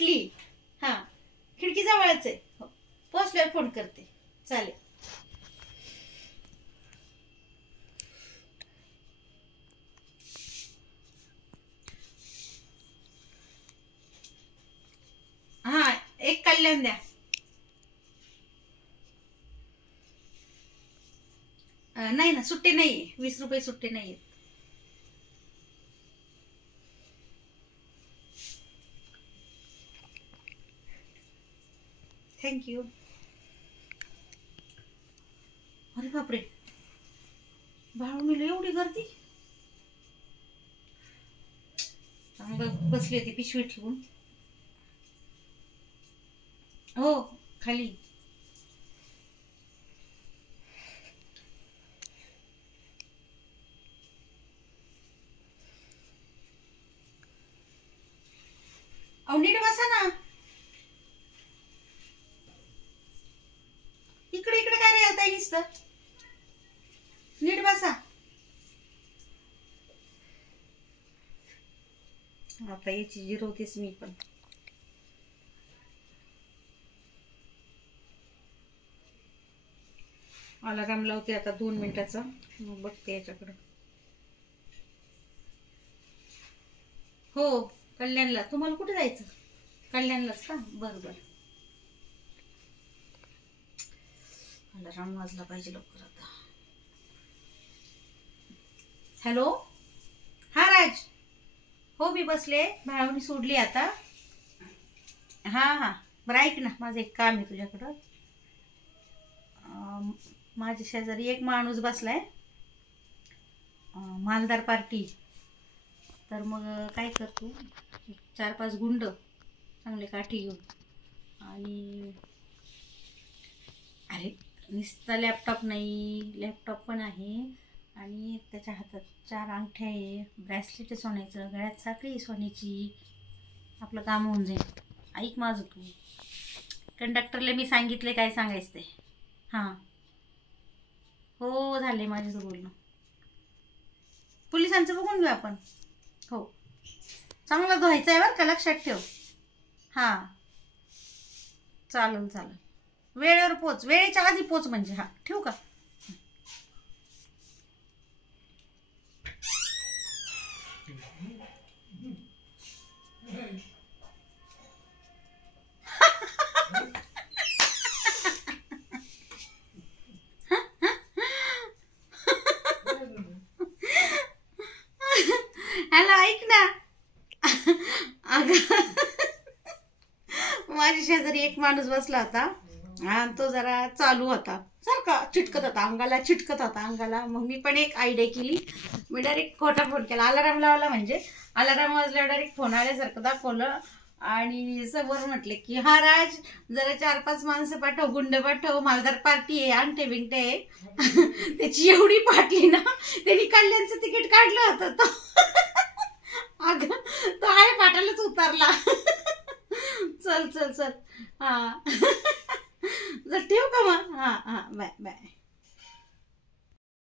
भेटली. हा खिडकी जवळच आहे. हो पोहोचल्यावर फोन करते. चालेल. हा एक कल्याण द्या. नाही ना सुट्टे नाहीये. 20 रुपये सुट्टे नाहीये. थँक्यू. अरे बापरे बाळूनीला एवढी गर्दी. बसली होती पिशवी ठेवून. हो खाली. अहो नीट बसा ना. इकडे इकडे काय रे आता नुसतं. नीट बसा. आता याची जिरवतेच मी पण. अलार्म लावते आता 2 मिनिटाचा. मग बघते याच्याकडे. हो कल्याणला. तुम्हाला कुठे जायचं? कल्याणलाच का? बरं बरं. अलार्म वाजला पाहिजे लवकर आता. हॅलो. हा राज. हो मी बसले. भाऊनी सोडली आता. हा हा बरं ऐक ना माझं एक काम आहे तुझ्याकडं. माझ्या शेजारी एक माणूस बसलाय. मालदार पार्टी. तर मग काय करतो 4-5 गुंड चांगले काठी घेऊन. आणि अरे नुसता लॅपटॉप नाही. लॅपटॉप पण आहे. आणि त्याच्या हातात 4 अंगठ्या आहे. ब्रॅसलेट आहे सोन्याचं. गळ्यात साखळी आहे सोन्याची. आपलं काम होऊन जाईल. ऐक माझं तू. कंडक्टरला मी सांगितले काय सांगायचं ते. हां हो झाले माझं बोलणं. पोलिसांचं बघून घेऊ आपण. हो चांगला धुवायचा आहे बरं का लक्षात ठेव. हां चालेल चालेल. वेळेवर पोच. वेळेच्या आधी पोच म्हणजे. हा ठेवू का? हॅलो ऐक ना. माझ्या शेजारी एक माणूस बसला होता. आणि तो जरा चालू होता. सारखा चिटकत होता अंगाला. चिटकत होता अंगाला. मग मी पण एक आयडिया केली. मी डायरेक्ट खोटा फोन केला. अलार्म लावला म्हणजे अलार्म वाजल्यावर डायरेक्ट फोन आल्यासारखं दाखवलं. आणि समोर म्हटलं की हा राज जरा 4-5 माणसं पाठव. गुंड पाठव. मालदार पार्टी आहे. अंगठे बिंगटे आहे. त्याची एवढी पाटली ना त्यांनी कल्याणचं तिकीट काढलं होतं. अगं तो आहे पाटालाच उतरला. चल चल चल. हा चल ठेवू का मग. हा हा बाय बाय.